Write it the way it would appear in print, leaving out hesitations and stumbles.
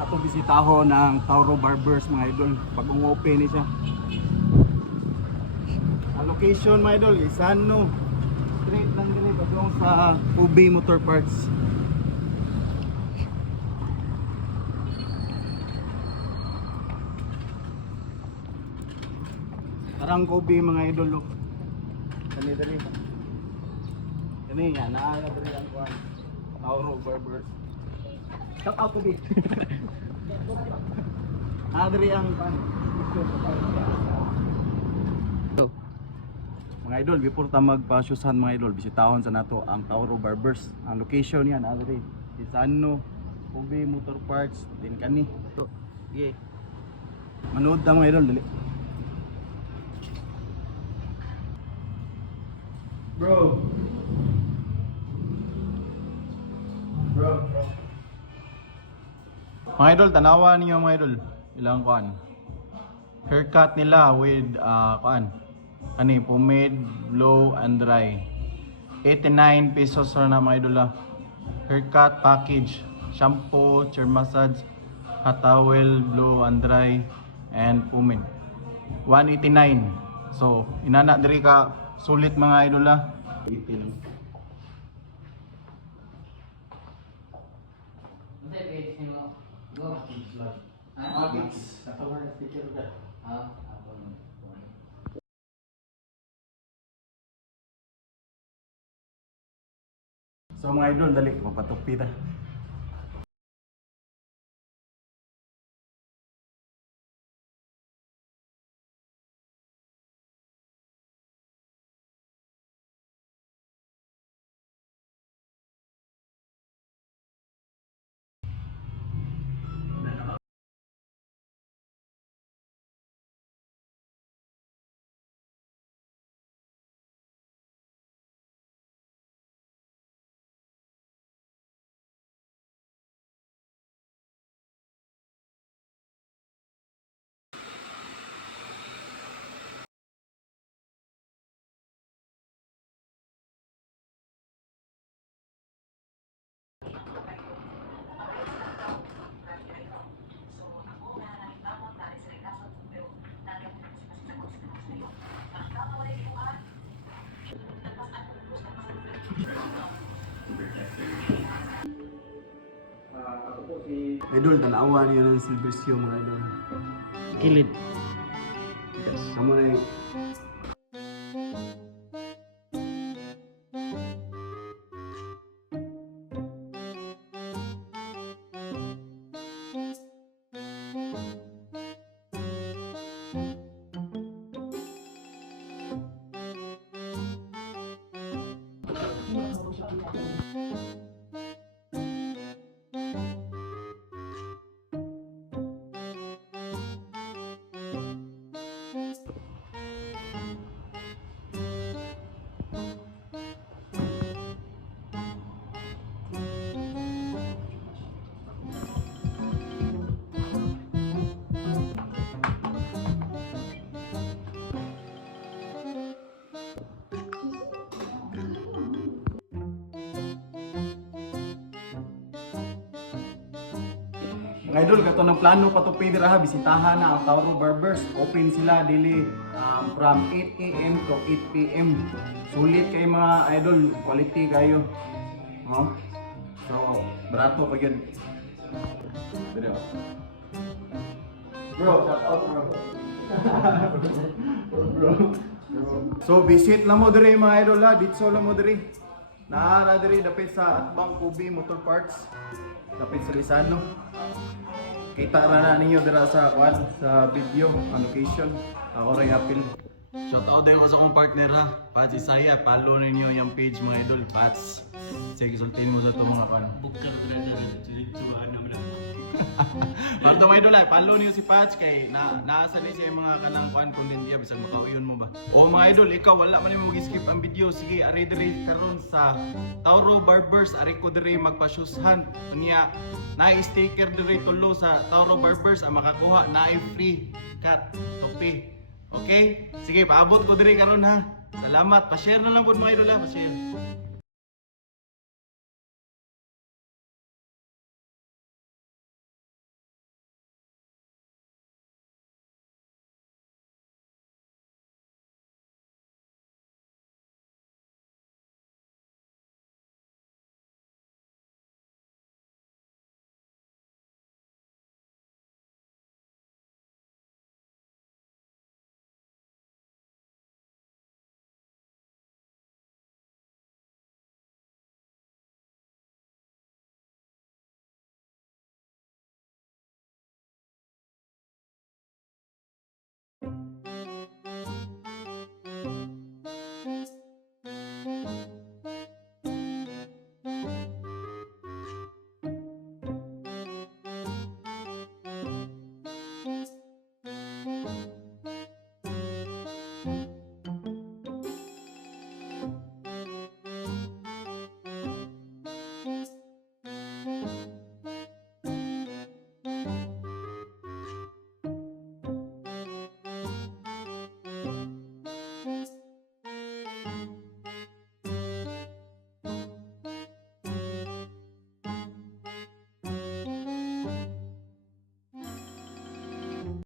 ato bisitaho ng Tauro Barbers mga idol. Bagong open ni siya. Ang location mga idol is ano, straight lang dili bagong sa UB Motor Parts. Karang Kobe mga idol. Dali. Kani nga naa diri ang kuan. Tauro Barbers. Shout out Kobe. Adri ang kuan. Mga idol, before ta magpa-shoesan mga idol, bisitahon sa nato ang Tauro Barbers. Ang location yan, adri. Isano, Kobe Motor Parts, din kani. Yeah. Manood ta mga idol, dali. Bro. Mga idol, tanawa niyo mga idol. Ilang kuan. Haircut nila with kuan. Pomade, blow and dry. 89 pesos na mga idol. Haircut package, shampoo, chair massage, hot towel, blow and dry and pomade. 189. So, inana diri ka sulit mga idol. 18. So mga idol, dali, magpatupi ta. Idol, tanawa niyo ng silver seal mga idol. Kilid. Yes. Kamu na yung mga idol, kato ng plano patupi dira ha, bisitahan na ang Tauro Barbers. Open sila dili from 8 AM to 8 PM. Sulit kay mga idol, quality kayo. No? So, barato pa yun. Bro, shout out bro. Bro. So, visit na mo diri mga idol ha, dito lang mo diri. Naara diri dapit sa Atbang Kobe Motor Parts. Dapit sa Rizano. Kita na ninyo dira sa kwan sa video ang location. Ako ray apil. Shout out din ko sa akong partner ha. Pats Isaya, follow ninyo yung page mga idol. Pats. Sige, sultin mo sa itong mga kwan. Bukar na sumaan naman ako. Parto mga idol, follow niyo si Pats kay naasa ni siya yung mga kanang kwan content niya bisag makauyon mo ba. O mga idol, ikaw wala man mo gi-skip ang video. Sige, ari diri karon sa Tauro Barbers, ari ko diri magpa-shoes hunt. Unya, naay sticker diri tulo sa Tauro Barbers ang makakuha naay free cut topi. Okay? Sige, paabot ko diri karon ha. Salamat. Pa-share na lang po mga idol ha. Pa-share. Bye.